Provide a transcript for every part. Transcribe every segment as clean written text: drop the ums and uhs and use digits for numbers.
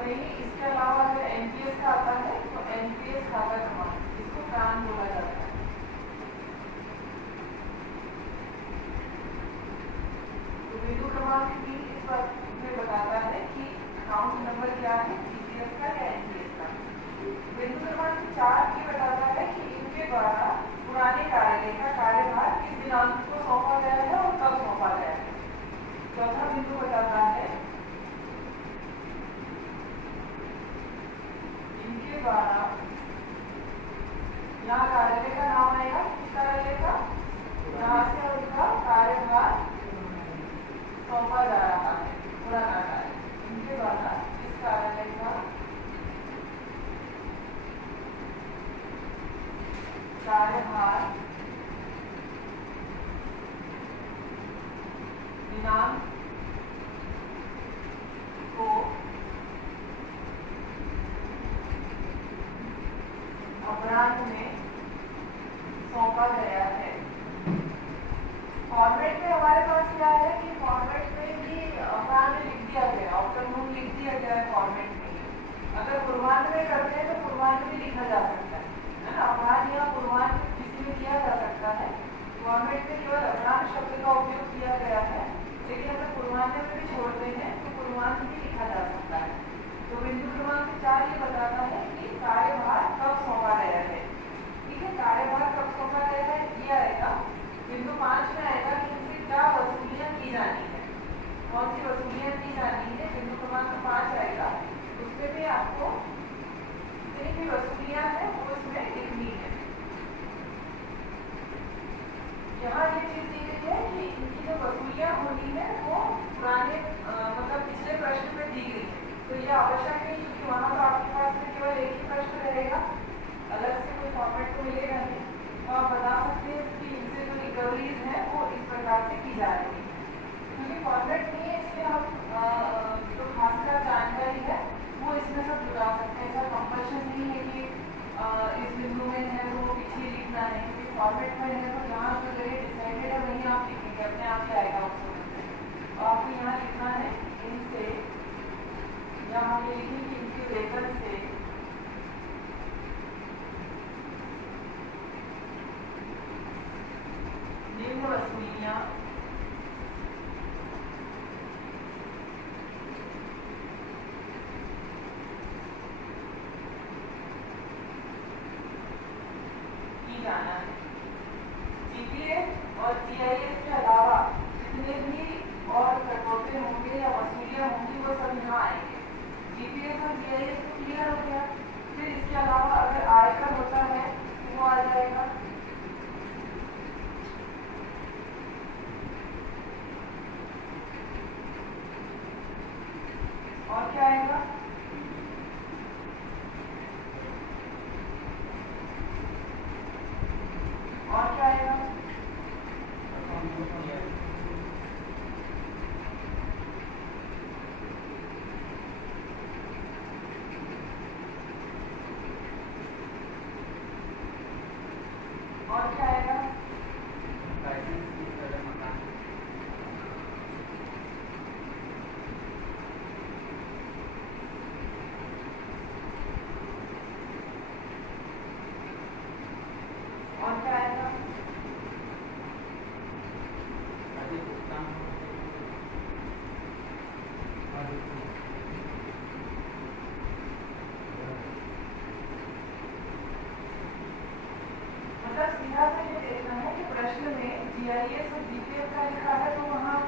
कहीं इसके अलावा अगर एनपीएस का आता है तो एनपीएस खाता क्रमांक, इसको प्रान बोला जाता है। तो बिंदु क्रमांक 3 इस बात में बताता है कि अकाउंट नंबर क्या है, जीपीएफ का या एनपीएस का। बिंदु क्रमांक 4 ये बताता है कि इनके द्वारा पुराने कार्यालय का कार्यभार किस दिनांक को सौंपा गया है और कब सौंपा गया है। चौथा बिंदु बताता है इनके द्वारा, यहाँ कार्यालय का नाम आएगा, किस कार्यालय का, यहाँ से उनका कार्यभार सौंपा जा रहा है, पुराना कार्य। इनके द्वारा इस कार्यालय का कार्यभार दिनांक को अपराह्न में सौंपा गया है। फॉर्मेट में हमारे पास क्या है कि फॉर्मेट में भी अपराह्न लिख दिया गया, ऑप्शन लिख दिया गया है फॉर्मेट में। अगर पूर्वाह्न में करते हैं तो पूर्वाह्न भी लिखा जा सकता है ना, अपराह्न या पूर्वाह्न किसी में किया जा सकता है। फॉर्मेट में केवल अपराह्न शब्द का उपयोग किया गया है, लेकिन अगर पूर्वाह्न में भी छोड़ते हैं तो पूर्वाह्न भी लिखा जा सकता है। तो बिंदु क्रमांक 4 ये बताता है कि कार्यभार कब सौंपा गया है। ठीक है, कार्यभार कब सौंपा गया है ये आएगा। बिंदु 5 में आएगा कि इनसे क्या वसूलियां की जानी है, कौन सी वसूलियां की जानी है, बिंदु क्रमांक 5 आएगा। उसमें भी आपको जितनी भी वसूलियां हैं वो इसमें लिखनी है। यहाँ ये चीज दी गई है कि इनकी जो वसूलियां होनी है वो पुराने मतलब पिछले प्रश्न में दी गई है, तो ये आवश्यक नहीं, क्योंकि वहां तो आपके पास में केवल एक ही प्रश्न रहेगा, अलग से कोई फॉर्मेट तो मिलेगा नहीं। तो आप बता सकते हैं कि इनसे जो रिकवरीज है वो इस प्रकार से की जा रही है। क्योंकि फॉर्मेट नहीं है इसलिए हम जो खासकर जानकारी है वो इसमें सब जुड़ा सकते हैं। ऐसा कंपल्शन नहीं है कि इस बिंदु में है तो पीछे लिखना है, क्योंकि फॉर्मेट में है तो जहाँ जो जगह डिसाइडेड है वहीं आप लिखेंगे, अपने आप ही आएगा उस समय से। तो आपको यहाँ लिखना है इनसे, या हम ये लिखेंगे कि इनके वेतन से निम्न वसूलियां की जाना है। जीपीएफ और जीआईएस के अलावा जितने भी और कटौते होंगे या वसूलियां होंगी वो सब यहाँ आएंगे। जीपीएफ और जीआईएस तो क्लियर हो गया। फिर इसके अलावा अगर आयकर होता है तो वो आ जाएगा। और क्या आएगा, और क्या आएगा, और क्या आएगा, और क्या आएगा, मतलब सीधा से ये देखना है कि प्रश्न में जीआईएस और जीपीएफ का लिखा है तो वहाँ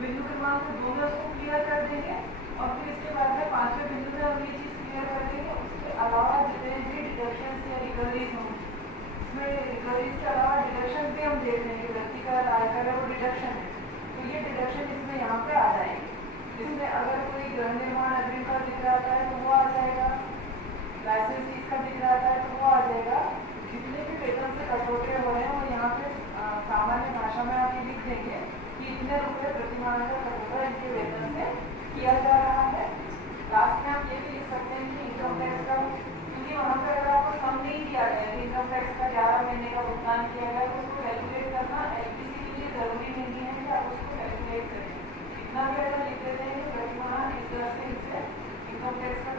बिंदु क्रमांक 2 में उसको क्लियर कर देंगे, और फिर इसके बाद में 5वें बिंदु में हम ये चीज क्लियर कर देंगे। उसके अलावा जितने भी डिडक्शन या रिकवरीज हों, इसमें रिकवरीज के अलावा डिडक्शन भी हम देख लेंगे, व्यक्ति का आयकर है वो डिडक्शन है, तो ये डिडक्शन इसमें यहाँ पे आ जाएंगे। इसमें अगर कोई गृह निर्माण अग्रिम का जिक्र आता है तो वो आ जाएगा, लाइसेंस फीस का जिक्र आता है तो वो आ जाएगा। जितने भी वेतन से कटौते हो रहे हैं वो यहाँ पे सामान्य भाषा में आप ये लिख देंगे कि इतने रुपए प्रतिमाह का कटौता इनके वेतन से किया जा रहा है। लास्ट में आप ये भी लिख सकते हैं कि इनकम टैक्स का, क्योंकि वहाँ पर अगर आपको सम नहीं दिया गया है, इनकम टैक्स का 11 महीने का भुगतान किया गया तो उसको कैलकुलेट करना एलपीसी के लिए जरूरी नहीं है कि आप उसको कैलकुलेट करें। इतना भी अगर लिख देते हैं कि प्रतिमाह इस तरह से इससे इनकम टैक्स का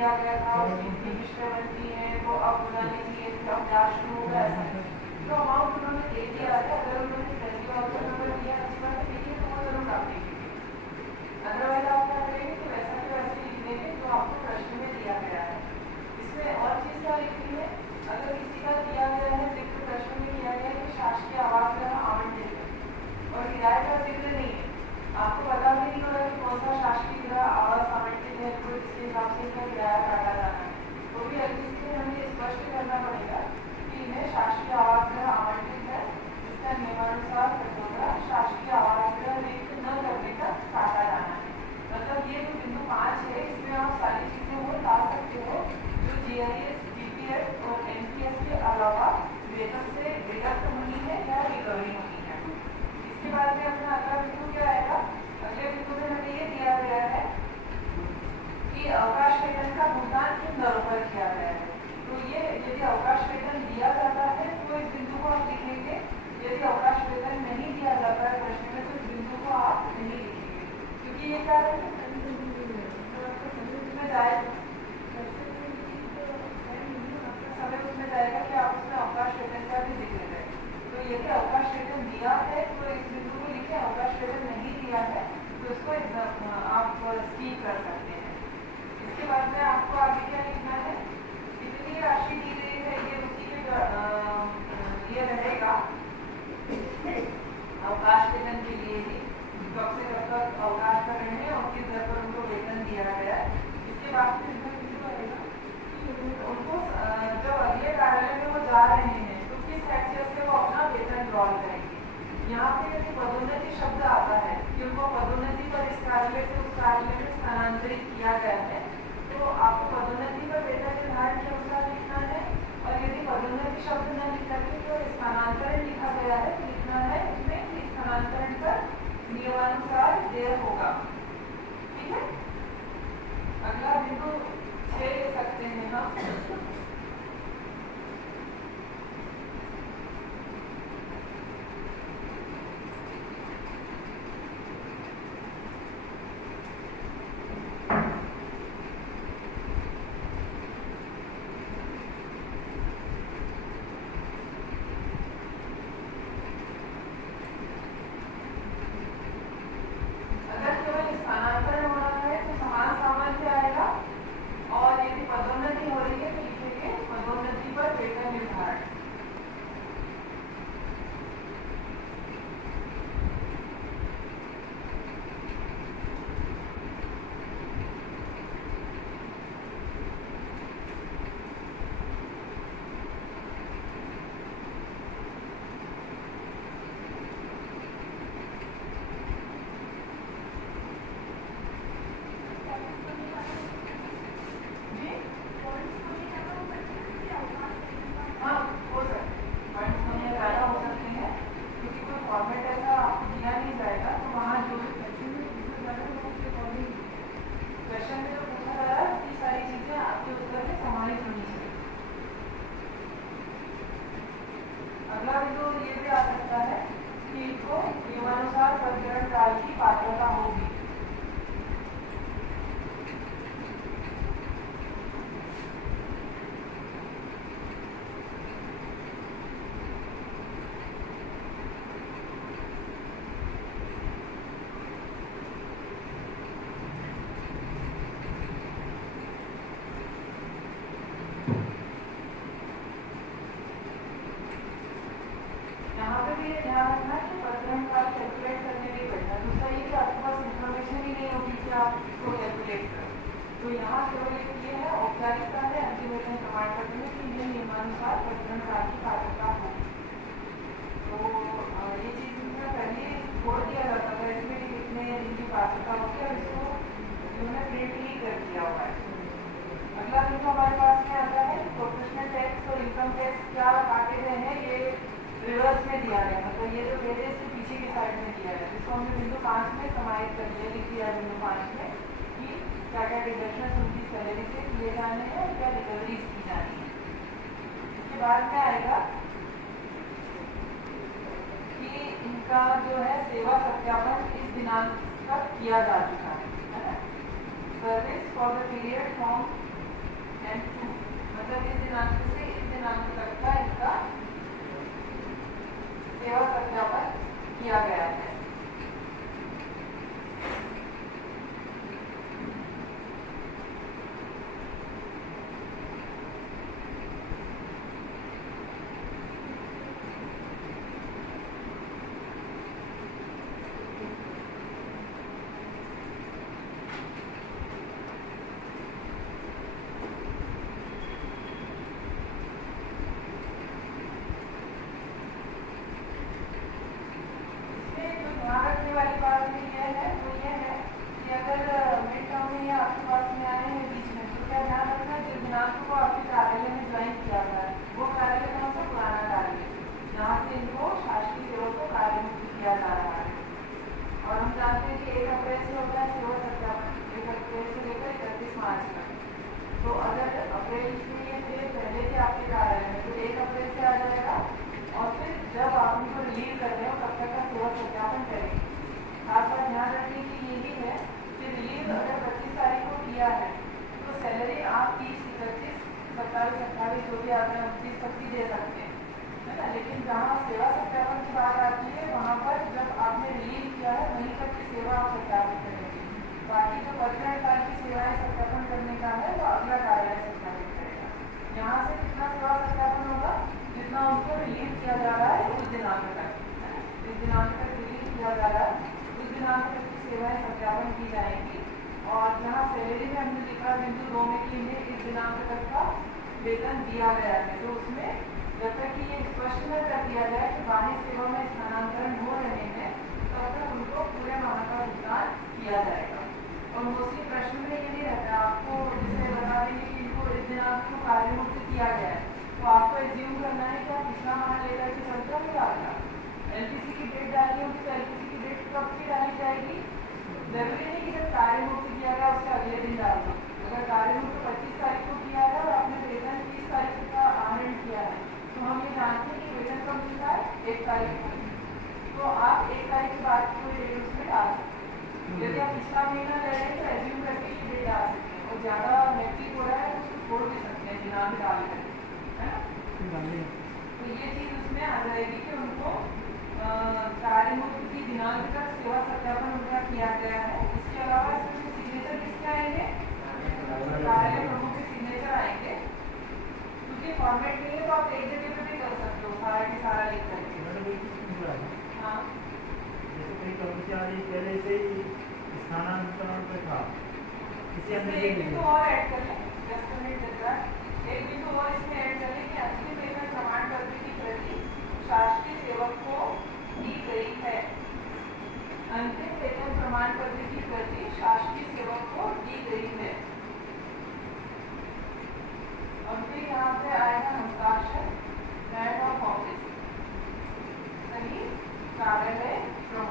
दिया गया था उसकी विषय बनती है तो अब बुलाने चाहिए थे, अब ब्याज शुरू होगा, ऐसा नहीं। जो अमाउंट उन्होंने दे दिया है, अगर उन्होंने पहली ऑर्डर नंबर दिया अच्छी बात है, तो वो जरूर आप देंगे। अदरवाइज आप क्या करेंगे कि वैसा के वैसे लिख देंगे जो आपको प्रश्न में दिया गया है। इसमें और चीज़ क्या लिखनी है, अगर किसी का दिया गया है जिक्र प्रश्न में किया गया है कि शासकीय आवास ग्रह आवंटित है और किराए का जिक्र नहीं है, आपको पता भी नहीं होगा कि कौन सा शासकीय गृह आवास आवंटित है, तो इसके हिसाब से इसका किराया काटा जाना है। तो भी अगली से हमें स्पष्ट करना पड़ेगा कि इन्हें शासकीय आवास गृह आवंटित है, इसका नियमानुसार कटौता शासकीय आवास गृह रिक्त न करने का काटा जाना है। मतलब ये जो बिंदु 5 है, इसमें आप सारी चीजें वो ला सकते हो जो GIS, GPF और NPS के अलावा वेतन से डिडक्ट होनी है या रिकवरी होनी है। इसके बाद में अपना अगला बिंदु क्या आएगा, अगले बिंदु में हमें ये दिया गया है कि अवकाश वेतन का भुगतान किन दरों पर किया गया है। तो ये यदि अवकाश वेतन दिया जाता है तो इस बिंदु को आप लिखेंगे, यदि अवकाश वेतन नहीं दिया जाता है प्रश्न में तो इस बिंदु को आप नहीं लिखेंगे, क्योंकि ये क्या है उसमें जाएगा, समय उसमें जाएगा कि आप उसमें अवकाश वेतन का भी जिक्र करें। तो यदि अवकाश वेतन दिया है तो इस बिंदु को लिखें, अवकाश वेतन नहीं दिया है तो इसको आप स्कीप कर सकते हैं। इसके बाद में आपको आगे क्या लिखना है, कितनी राशि दी गई है ये उसी के ये रहेगा अवकाश वेतन के लिए ही, कब से कब तक अवकाश कर रहे हैं और किस दर पर उनको वेतन दिया गया है। इसके बाद में उनको जब अगले कार्यालय में वो जा रहे हैं तो किस हैसियत से वो अपना वेतन ड्रॉल करेंगे। यहाँ पे यदि पदोन्नति शब्द आता है कि उनको पदोन्नति पर इस कार्यालय से उस कार्यालय में स्थानांतरित किया गया है, तो आपको पदोन्नति पर वेतन निर्धारण के अनुसार लिखना है, और यदि पदोन्नति शब्द न लिख करके तो स्थानांतरण लिखा गया है तो लिखना है इसमें कि स्थानांतरण पर नियमानुसार देय होगा। ठीक है, अगला बिंदु 6 ले सकते हैं हम। तो यहाँ केवल ये है औपचारिकता है अंतिम वेतन प्रमाण पत्र में कि यह नियमानुसार प्रकरण काल की पात्रता हो। तो ये चीज पहले छोड़ दिया जाता था, इसमें कितने दिन की पात्रता होती है, इसको उन्होंने प्रिंट ही कर दिया हुआ है। अगला दिन हमारे पास में आता है प्रोफेशनल टैक्स और इनकम टैक्स क्या काटे गए हैं, ये रिवर्स में दिया गया, मतलब ये जो पहले इसके पीछे की साइड में दिया गया, जिसको हमने बिंदु 5 में समाहित कर दिया, लिख दिया बिंदु 5 में कि क्या क्या डिडक्शन उनकी सैलरी से किए जाने हैं और क्या रिकवरीज की जानी है। इसके बाद में आएगा कि इनका जो है सेवा सत्यापन इस दिनांक तक किया जा चुका है ना। Service for the period from and 2, मतलब इस दिनांक से इस दिनांक तक का इसका सेवा सत्यापन किया गया है। वाली बात में यह है तो यह है कि अगर मिड टर्म में या आपके पास में आए हैं बीच में, तो क्या ध्यान रखना जिस दिनांक को आपके कार्यालय में ज्वाइन किया था वो कार्यालय कौन सा पुराना कार्यालय जहाँ से इनको शासकीय सेवक को कार्यमुक्त किया जा रहा है। और हम जानते हैं कि 1 अप्रैल से होता है सेवा सत्यापन, 1 अप्रैल से लेकर 31 मार्च तक। तो अगर अप्रैल में ये थे पहले के आपके कार्यालय में तो 1 अप्रैल से आ जाएगा, और फिर जब आप उनको रिलीव कर रहे हो तब तक का सेवा सत्यापन करेंगे। आप ध्यान रखने की यही है कि रिलीव अगर 25 तारीख को किया है तो सैलरी आप 30, 31, 27, 28 जो भी आता है 29 तक भी दे सकते हैं, है ना। लेकिन जहाँ सेवा सत्यापन की बात आती है वहाँ पर जब आपने रिलीव किया है वहीं तक की सेवा आप सत्यापन करेंगे। बाकी जो 15 साल की सेवाएं सत्यापन करने का है वो अगला कार्यालय सत्यापित करेगा। यहाँ से कितना सेवा सत्यापन होगा जितना उनको रिलीव किया जा रहा है उस दिनांक तक, जिस दिनांक तक रिलीव किया जा रहा है उस दिनांक तक की सेवाएं सत्यापन की जाएंगी। और जहाँ सैलरी में हमने लिखा बिंदु 2 में कि इन्हें इस दिनांक तक का वेतन दिया गया है, तो उसमें जब तक कि ये स्पष्ट न कर दिया जाए कि बाह्य सेवा में स्थानांतरण हो रहे हैं तब तक उनको पूरे माह का भुगतान किया जाएगा। और मोस्टली प्रश्न में ये नहीं रहता है, आपको जैसे बता देंगे कि इनको इस दिनांक को कार्यमुक्त किया गया है तो आपको एज्यूम करना है कि आप पिछला माह लेकर के चलते हो या अगला। एलपीसी की डेट डालनी होगी तो एलपीसी की डेट कब की डाली जाएगी, जरूरी नहीं कि जब कार्यमुक्त किया गया उसके अगले दिन डाल दो। अगर कार्यमुक्त 25 तारीख को किया है और आपने वेतन 30 तारीख का आहरण किया है तो हम ये जानते हैं कि वेतन कब मिलता है 1 तारीख को, तो आप 1 तारीख के बाद कोई डेट उसमें डाल सकते हैं। यदि आप पिछला महीना ले रहे हैं तो एज्यूम करके ये डेट डाल सकते हैं, और ज़्यादा हेक्टिक हो रहा है तो उसको छोड़ भी सकते हैं दिनांक डाल कर, है ना। तो ये चीज़ उसमें आ जाएगी कि उनको कार्यमुक्त की दिनांक तक सेवा सत्यापन उनका किया गया है। इसके अलावा इसमें सिग्नेचर किसके आएंगे, कार्यालय प्रमुख के सिग्नेचर आएंगे। क्योंकि फॉर्मेट नहीं है तो आप एक जगह पे भी कर सकते हो सारा के सारा लिख करके। हाँ, जैसे कोई कर्मचारी पहले से ही स्थानांतरण पे था, एक बिंदु और ऐड कर लें, एक बिंदु और इसमें ऐड कर लें कि अंतिम वेतन प्रमाण पत्र की प्रति शासकीय सेवक को दी गई है। अंतिम वेतन प्रमाण पत्र की प्रति शासकीय सेवक को दी गई है। और फिर यहाँ पे आएगा हस्ताक्षर हेड ऑफ ऑफिस, सही कार्यालय प्रमुख।